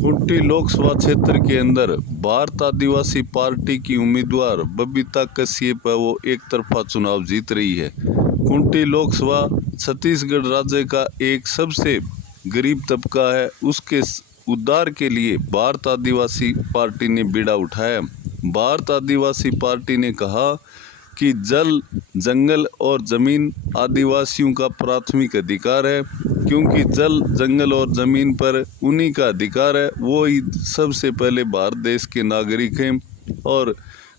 खूंटी लोकसभा क्षेत्र के अंदर भारत आदिवासी पार्टी की उम्मीदवार बबीता कश्यप है वो एक तरफा चुनाव जीत रही है। खूंटी लोकसभा छत्तीसगढ़ राज्य का एक सबसे गरीब तबका है, उसके उद्धार के लिए भारत आदिवासी पार्टी ने बीड़ा उठाया। भारत आदिवासी पार्टी ने कहा कि जल, जंगल और ज़मीन आदिवासियों का प्राथमिक अधिकार है, क्योंकि जल, जंगल और ज़मीन पर उन्हीं का अधिकार है। वो ही सबसे पहले भारत देश के नागरिक हैं और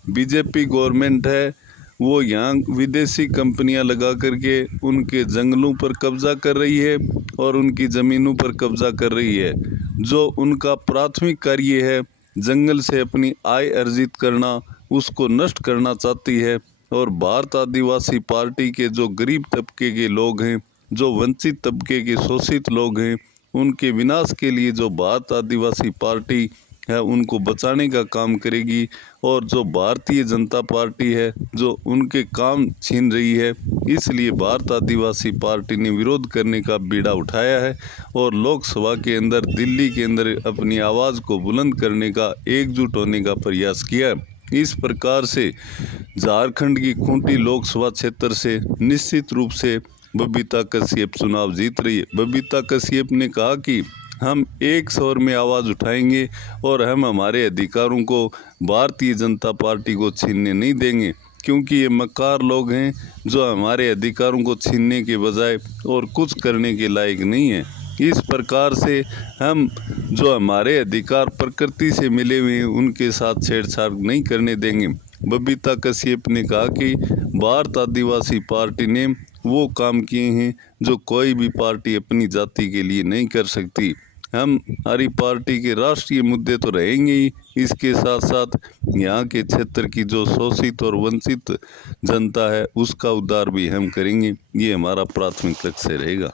बीजेपी गवर्नमेंट है वो यहाँ विदेशी कंपनियां लगा करके उनके जंगलों पर कब्जा कर रही है और उनकी ज़मीनों पर कब्जा कर रही है। जो उनका प्राथमिक कार्य है जंगल से अपनी आय अर्जित करना, उसको नष्ट करना चाहती है। और भारत आदिवासी पार्टी के जो गरीब तबके के लोग हैं, जो वंचित तबके के शोषित लोग हैं, उनके विनाश के लिए जो भारत आदिवासी पार्टी है उनको बचाने का काम करेगी। और जो भारतीय जनता पार्टी है जो उनके काम छीन रही है, इसलिए भारत आदिवासी पार्टी ने विरोध करने का बीड़ा उठाया है और लोकसभा के अंदर, दिल्ली के अंदर अपनी आवाज़ को बुलंद करने का, एकजुट होने का प्रयास किया है। इस प्रकार से झारखंड की खूंटी लोकसभा क्षेत्र से निश्चित रूप से बबीता कश्यप चुनाव जीत रही है। बबीता कश्यप ने कहा कि हम एक स्वर में आवाज़ उठाएंगे और हम हमारे अधिकारों को भारतीय जनता पार्टी को छीनने नहीं देंगे, क्योंकि ये मक्कार लोग हैं जो हमारे अधिकारों को छीनने के बजाय और कुछ करने के लायक नहीं है। इस प्रकार से हम जो हमारे अधिकार प्रकृति से मिले हुए हैं उनके साथ छेड़छाड़ नहीं करने देंगे। बबीता कश्यप ने कहा कि भारत आदिवासी पार्टी ने वो काम किए हैं जो कोई भी पार्टी अपनी जाति के लिए नहीं कर सकती। हम हमारी पार्टी के राष्ट्रीय मुद्दे तो रहेंगे ही, इसके साथ साथ यहाँ के क्षेत्र की जो शोषित और वंचित जनता है उसका उद्धार भी हम करेंगे। ये हमारा प्राथमिक लक्ष्य रहेगा।